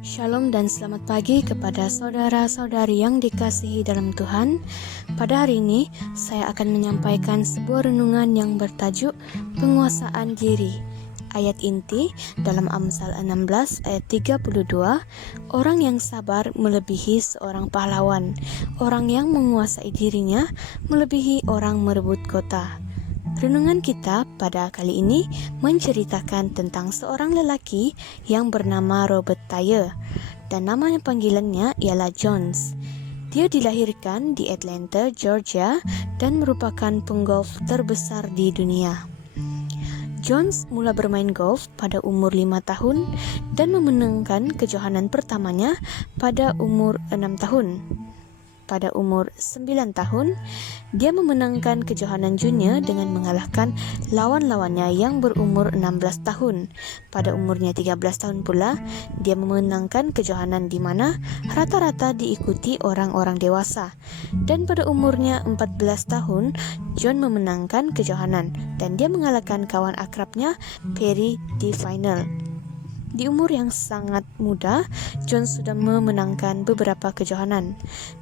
Shalom dan selamat pagi kepada saudara-saudari yang dikasihi dalam Tuhan. Pada hari ini, saya akan menyampaikan sebuah renungan yang bertajuk Penguasaan Diri. Ayat inti dalam Amsal 16 ayat 32, orang yang sabar melebihi seorang pahlawan, orang yang menguasai dirinya melebihi orang merebut kota. Renungan kita pada kali ini menceritakan tentang seorang lelaki yang bernama Robert Thayer dan nama panggilannya ialah Jones. Dia dilahirkan di Atlanta, Georgia dan merupakan penggolf terbesar di dunia. Jones mula bermain golf pada umur 5 tahun dan memenangkan kejohanan pertamanya pada umur 6 tahun. Pada umur 9 tahun, dia memenangkan kejohanan junior dengan mengalahkan lawan-lawannya yang berumur 16 tahun. Pada umurnya 13 tahun pula, dia memenangkan kejohanan di mana rata-rata diikuti orang-orang dewasa. Dan pada umurnya 14 tahun, John memenangkan kejohanan dan dia mengalahkan kawan akrabnya Perry di final. Di umur yang sangat muda, Jones sudah memenangkan beberapa kejohanan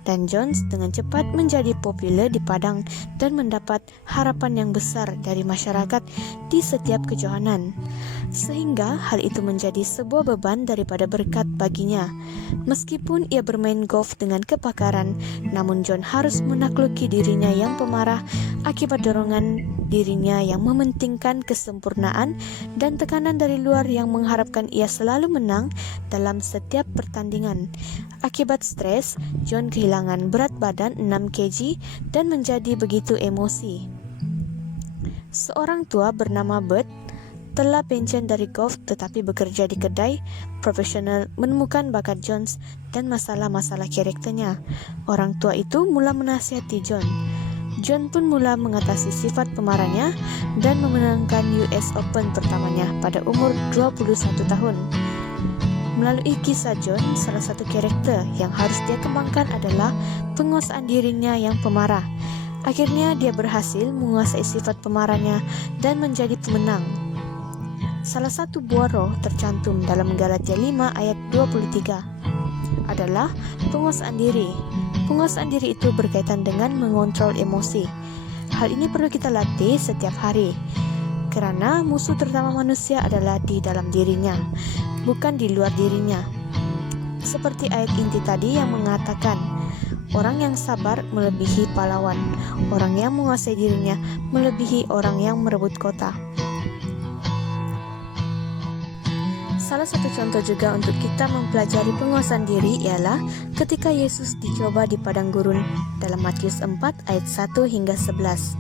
dan Jones dengan cepat menjadi populer di padang dan mendapat harapan yang besar dari masyarakat di setiap kejohanan. Sehingga hal itu menjadi sebuah beban daripada berkat baginya. Meskipun ia bermain golf dengan kepakaran, namun John harus menakluki dirinya yang pemarah akibat dorongan dirinya yang mementingkan kesempurnaan dan tekanan dari luar yang mengharapkan ia selalu menang dalam setiap pertandingan. Akibat stres, John kehilangan berat badan 6 kg dan menjadi begitu emosi. Seorang tua bernama Bert telah pensiun dari golf tetapi bekerja di kedai profesional menemukan bakat Jones dan masalah-masalah karakternya. Orang tua itu mula menasihati John. John pun mula mengatasi sifat pemarahnya dan memenangkan US Open pertamanya pada umur 21 tahun. Melalui kisah John, salah satu karakter yang harus dia kembangkan adalah penguasaan dirinya yang pemarah. Akhirnya dia berhasil menguasai sifat pemarahnya dan menjadi pemenang. Salah satu buah roh tercantum dalam Galatia 5 ayat 23 adalah penguasaan diri. Penguasaan diri itu berkaitan dengan mengontrol emosi. Hal ini perlu kita latih setiap hari, karena musuh terutama manusia adalah di dalam dirinya, bukan di luar dirinya. Seperti ayat inti tadi yang mengatakan, orang yang sabar melebihi pahlawan, orang yang menguasai dirinya melebihi orang yang merebut kota. Salah satu contoh juga untuk kita mempelajari penguasaan diri ialah ketika Yesus dicoba di padang gurun dalam Matius 4 ayat 1 hingga 11.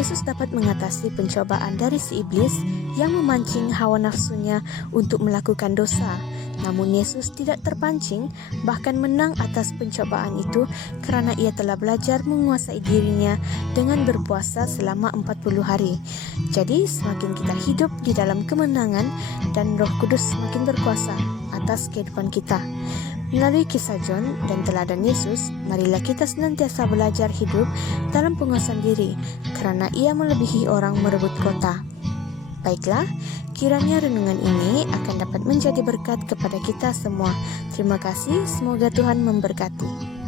Yesus dapat mengatasi pencobaan dari si iblis yang memancing hawa nafsunya untuk melakukan dosa. Namun Yesus tidak terpancing, bahkan menang atas pencobaan itu karena ia telah belajar menguasai dirinya dengan berpuasa selama 40 hari. Jadi semakin kita hidup di dalam kemenangan dan Roh Kudus semakin berkuasa atas kehidupan kita. Melalui kisah John dan teladan Yesus, marilah kita senantiasa belajar hidup dalam penguasaan diri karena ia melebihi orang merebut kota. Baiklah, kiranya renungan ini akan dapat menjadi berkat kepada kita semua. Terima kasih, semoga Tuhan memberkati.